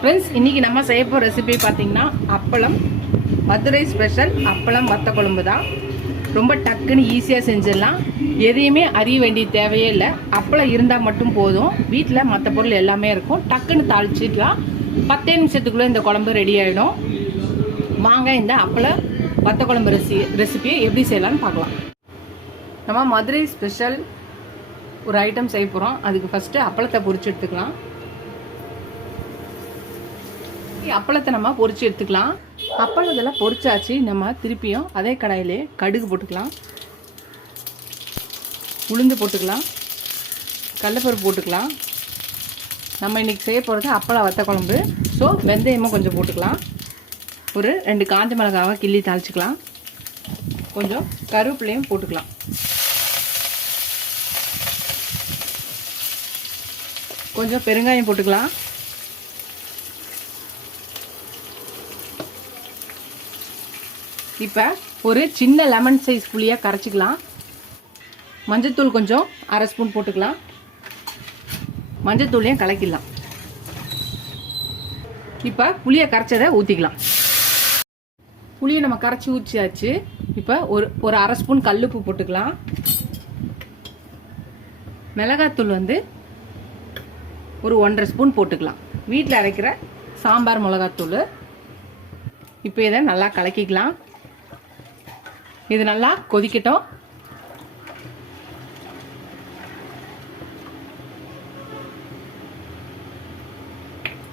Friends, இன்றைக்கி நம்ம செய்ய போகிற ரெசிபி பார்த்திங்கன்னா அப்பளம், மதுரை ஸ்பெஷல் அப்பளம் வத்த குழம்பு தான். ரொம்ப டக்குன்னு ஈஸியாக செஞ்சிடலாம். எதையுமே அறிய வேண்டிய தேவையே இல்லை. அப்பளம் இருந்தால் மட்டும் போதும். வீட்டில் மற்ற பொருள் எல்லாமே இருக்கும். டக்குன்னு தாளிச்சிக்கலாம். 10 நிமிஷத்துக்குள்ளே இந்த குழம்பு ரெடி ஆகிடும். வாங்க இந்த அப்பளம் வத்த குழம்பு ரெசிபியை எப்படி செய்யலான்னு பார்க்கலாம். நம்ம மதுரை ஸ்பெஷல் ஒரு ஐட்டம் செய்ய போகிறோம். அதுக்கு ஃபஸ்ட்டு அப்பளத்தை பொரிச்சு எடுத்துக்கலாம். அப்பளத்தை நம்ம பொரிச்சு எடுத்துக்கலாம். அப்பளத்தெல்லாம் பொரிச்சாச்சு. நம்ம திருப்பியும் அதே கடாயிலே கடுகு போட்டுக்கலாம், உளுந்து போட்டுக்கலாம், கடலைப்பருப்பு போட்டுக்கலாம். நம்ம இன்றைக்கி செய்ய போகிறது அப்பளம் வத்த குழம்பு. ஸோ வெந்தயமும் கொஞ்சம் போட்டுக்கலாம். ஒரு 2 காஞ்ச மிளகாவை கிள்ளி தாளிச்சிக்கலாம். கொஞ்சம் கருவேப்பிலையும் போட்டுக்கலாம். கொஞ்சம் பெருங்காயம் போட்டுக்கலாம். இப்போ ஒரு சின்ன லெமன் சைஸ் புளியாக கரைச்சிக்கலாம். மஞ்சத்தூள் கொஞ்சம் 1/2 ஸ்பூன் போட்டுக்கலாம். மஞ்சத்தூளையும் கலக்கிடலாம். இப்போ புளியை கரைச்சதை ஊற்றிக்கலாம். புளியை நம்ம கரைச்சி ஊற்றியாச்சு. இப்போ ஒரு 1/2 ஸ்பூன் கல்லுப்பு போட்டுக்கலாம். மிளகாத்தூள் ஒரு 1/2 ஸ்பூன் போட்டுக்கலாம். வீட்டில் அரைக்கிற சாம்பார் மிளகாத்தூள். இப்போ இதை நல்லா கலக்கிக்கலாம். இது நல்லா கொதிக்கட்டும்.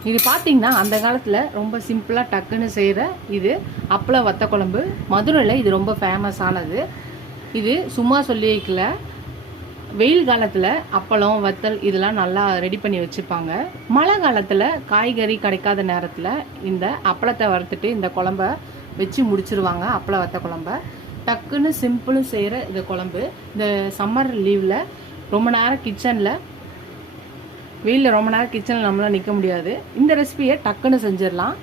இது பார்த்தீங்கன்னா அந்த காலத்தில் ரொம்ப சிம்பிளாக டக்குன்னு செய்கிற இது அப்பளம் வத்த குழம்பு. மதுரையில் இது ரொம்ப ஃபேமஸ் ஆனது. இது சும்மா சொல்லி வைக்கல. வெயில் காலத்தில் அப்பளம் வத்தல் இதெல்லாம் நல்லா ரெடி பண்ணி வச்சுருப்பாங்க. மழை காலத்தில் காய்கறி கிடைக்காத நேரத்தில் இந்த அப்பளத்தை வறுத்துட்டு இந்த குழம்ப வச்சு முடிச்சிருவாங்க. அப்பளம் வத்த குழம்ப டக்குன்னு சிம்பிளும் செய்கிற இந்த குழம்பு. இந்த சம்மர் லீவில் ரொம்ப நேரம் வெயிலில் ரொம்ப நேரம் கிச்சனில் நம்மளால் நிற்க முடியாது. இந்த ரெசிபியை டக்குன்னு செஞ்சிடலாம்.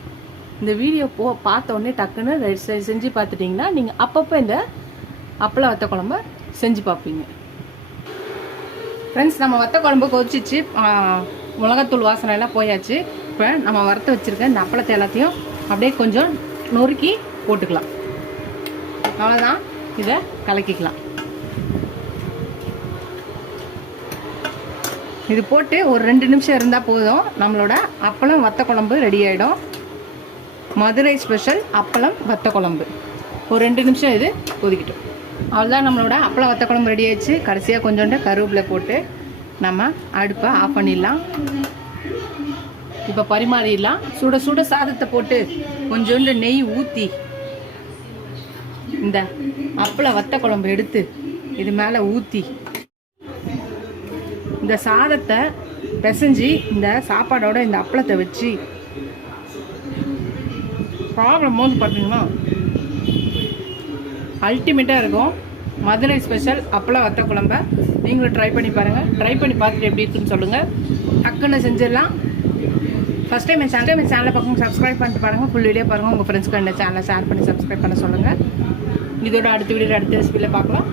இந்த வீடியோ பார்த்த உடனே டக்குன்னு செஞ்சு பார்த்துட்டிங்கன்னா நீங்கள் அப்பப்போ இந்த அப்பளம் வத்த குழம்பு செஞ்சு பார்ப்பீங்க. ஃப்ரெண்ட்ஸ், நம்ம வத்த குழம்பு கொதிச்சிச்சு. மிளகாத்தூள் வாசனை எல்லாம் போயாச்சு. இப்போ நம்ம வறுத்து வச்சுருக்க இந்த அப்பளத்தை எல்லாத்தையும் அப்படியே கொஞ்சம் நொறுக்கி போட்டுக்கலாம். அவ்வளோதான். இதை கலக்கிக்கலாம். இது போட்டு ஒரு 2 நிமிஷம் இருந்தால் போதும். நம்மளோட அப்பளம் வத்த குழம்பு ரெடி ஆகிடும். மதுரை ஸ்பெஷல் அப்பளம் வத்த குழம்பு. ஒரு 2 நிமிஷம் இது கொதிக்கட்டும். அவ்வளோதான், நம்மளோட அப்பளம் வத்த குழம்பு ரெடி ஆயிடுச்சு. கடைசியாக கொஞ்சோண்டு கருவேப்பிலை போட்டு நம்ம அடுப்பை ஆஃப் பண்ணிடலாம். இப்போ பரிமாறிடலாம். சுட சுட சாதத்தை போட்டு கொஞ்சோண்டு நெய் ஊற்றி இந்த அப்பளம் வத்த குழம்பு எடுத்து இது மேலே ஊற்றி இந்த சாதத்தை பிசைஞ்சு இந்த சாப்பாடோட இந்த அப்பளத்தை வச்சு ப்ராப்ளம் போது பார்த்தீங்கன்னா அல்டிமேட்டாக இருக்கும். மதுரை ஸ்பெஷல் அப்பளம் வத்த குழம்ப நீங்களும் ட்ரை பண்ணி பாருங்கள். ட்ரை பண்ணி பார்த்துட்டு எப்படி இருக்குன்னு சொல்லுங்கள். டக்குன்னு செஞ்சிடலாம். ஃபஸ்ட் டைம் என் சேனலை பக்கம் சப்ஸ்கிரைப் பண்ணிட்டு பாருங்கள். ஃபுல் வீடியோ பாருங்கள். உங்கள் ஃப்ரெண்ட்ஸ்க்கு இந்த சேனலை ஷேர் பண்ணி சப்ஸ்கிரைப் பண்ண சொல்லுங்கள். இதோட அடுத்த வீடியோவில் அடுத்த ரெசிபியில் பார்க்கலாம்.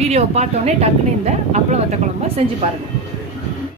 வீடியோவை பார்த்தோன்னே டக்குன்னு இந்த அப்பளம் வத்த குழம்பு செஞ்சு பாருங்கள்.